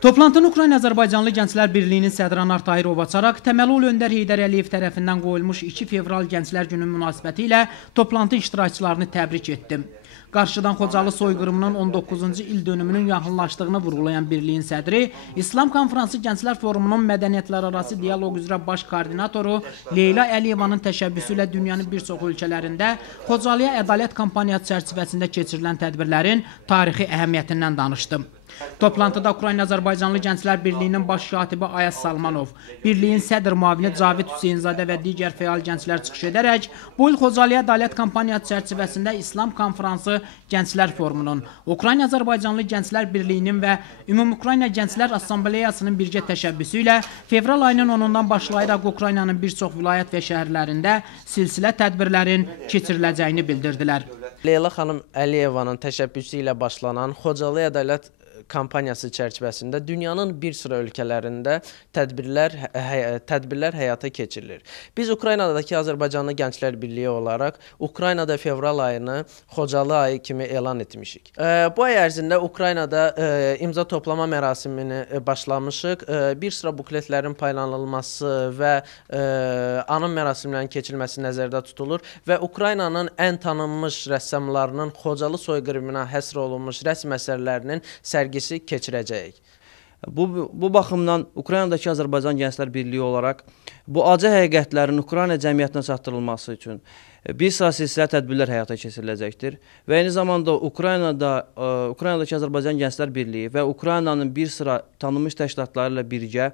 Toplantını Ukrayna-Azərbaycanlı Gənclər Birliyinin sədri Anar Tahirov açaraq, Təməli Öndər Heydər Əliyev tərəfindən qoyulmuş 2 fevral Gənclər Günü münasibəti ilə toplantı iştirakçılarını təbrik etdim. Qarşıdan Xocalı soyqırımının 19-cu il dönümünün yaxınlaşdığını vurğulayan Birliyin sədri, İslam Konfransı Gənclər Forumunun mədəniyyətlərarası dialoq üzrə baş koordinatoru Leyla Əliyevanın təşəbbüsü ilə dünyanın bir çox ölkələrində Xocalıya ədalət kampaniyası çərçivəsində keçirilən tədbirlərin tarixi əhəmiyyətindən danışdım. Toplantıda Ukrayna-Azərbaycanlı Gənclər Birliyinin baş katibi Ayaz Salmanov, Birliyin sədr müavini Cavid Hüseynzadə və digər fəal gənclər çıxış edərək, bu il Xocalıya ədalət kampaniyası çərçivəsində İslam Konfransı Gənclər Forumunun, Ukrayna-Azərbaycanlı Gənclər Birliyinin və Ümumi-Ukrayna Gənclər Assambleyasının birgə təşəbbüsü ilə fevral ayının 10-dan başlayaraq Ukraynanın bir çox vilayət və şəhərlərində silsilə tədbirlərin keçiriləcəyini bildirdilər. Leyla xanım Əliyevanın təşəbbüsü ilə başlanan Xocalı ədalət kampaniyası çərçivəsində dünyanın bir sıra ölkələrində tədbirlər həyata keçirilir. Biz Ukraynadakı Azərbaycanlı Gənclər Birliyi olaraq Ukraynada fevral ayını Xocalı ayı kimi elan etmişik. Bu ay ərzində Ukraynada imza toplama mərasimini başlamışıq. Bir sıra bukletlərin paylanılması və anım mərasimlərinin keçirilməsi nəzərdə tutulur və Ukraynanın ən tanınmış rəssamlarının Xocalı soyqırımına həsr olunmuş rəsm əsərlərinin sərgisi keçirəcəyik. Bu baxımdan Ukraynadakı Azərbaycan Gənclər Birliyi olaraq bu acı həqiqətlərin Ukrayna cəmiyyətinə çatdırılması üçün bir sıra silsilə tədbirlər həyata keçiriləcəkdir və eyni zamanda Ukraynadakı Azərbaycan Gənclər Birliyi və Ukraynanın bir sıra tanınmış təşkilatları ilə birgə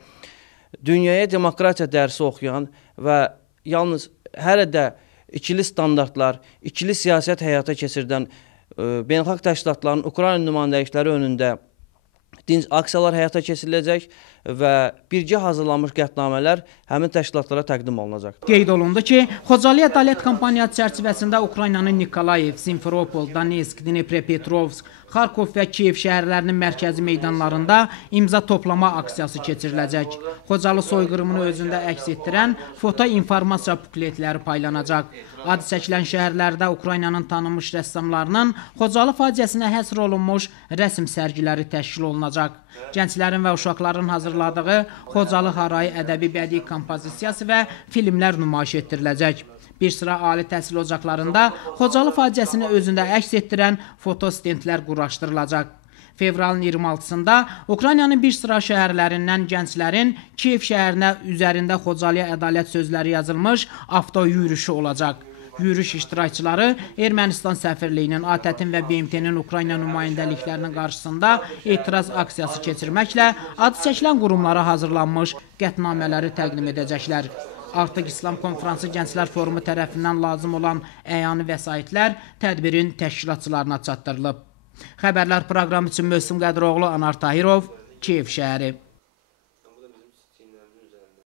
dünyaya demokratiya dərsi oxuyan və yalnız hələ də ikili standartlar, ikili siyasət həyata keçirdən beynəlxalq təşkilatların Ukrayna nümayəndəlikləri önündə dinc aksiyalar həyata keçiriləcək və birgə hazırlanmış qətnamələr həmin təşkilatlara təqdim olunacaq. Qeyd olundu ki, Xocalı ədalət kampaniyası çərçivəsində Ukraynanın Nikolayev, Simferopol, Donetsk, Dnepropetrovsk, Xarkov və Kiyev şəhərlərinin mərkəzi meydanlarında imza toplama aksiyası keçiriləcək. Xocalı soyqırımını özündə əks etdirən fotoinformasiya bukletləri paylanacaq. Adı çəkilən şəhərlərdə Ukraynanın tanınmış rəssamlarının Xocalı faciəsinə həsr olunmuş rəsm sərgiləri təşkil olunacaq. Gənclərin və uşaqların hazırladığı Xocalı Harayı ədəbi bədii kompozisiyası və filmlər nümayiş etdiriləcək. Bir sıra ali təhsil ocaqlarında Xocalı faciəsini özündə əks etdirən fotostendlər quraşdırılacaq. Fevralın 26-sında Ukraynanın bir sıra şəhərlərindən gənclərin Kiyev şəhərinə üzərində Xocalıya ədalət sözləri yazılmış avto yürüyüşü olacaq. Yürüyüş iştirakçıları Ermənistan səfirliyinin, ATƏT-in və BMT-nin Ukrayna nümayəndəliklərinin qarşısında etiraz aksiyası keçirməklə adı çəkilən qurumlara hazırlanmış qətnamələri təqdim edəcəklər. Artıq İslam Konfransı Gənclər Forumu tərəfindən lazım olan əyani vəsaitlər tədbirin təşkilatçılarına çatdırılıb. Xəbərlər proqramı üçün Möhsün Qədroğlu, Anar Tahirov, Kiyev şəhəri.